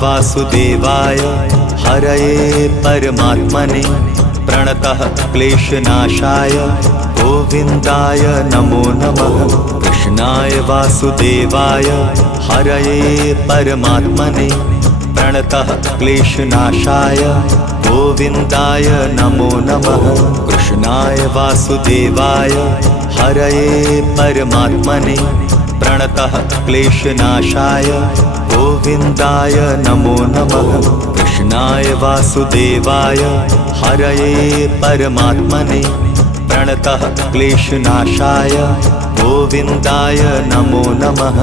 वासुदेवाय हरये परमात्मने प्रणतः क्लेशनाशाय गोविन्दाय नमो नमः। कृष्णाय वासुदेवाय हरये परमात्मने प्रणतः क्लेशनाशाय गोविन्दाय नमो नमः। कृष्णाय वासुदेवाय हरये परमात्मने प्रणतः क्लेशनाशाय गोविन्दाय नमो नमः। कृष्णाय वासुदेवाय हरये परमात्मने प्रणतः क्लेशनाशाय गोविन्दाय नमो नमः।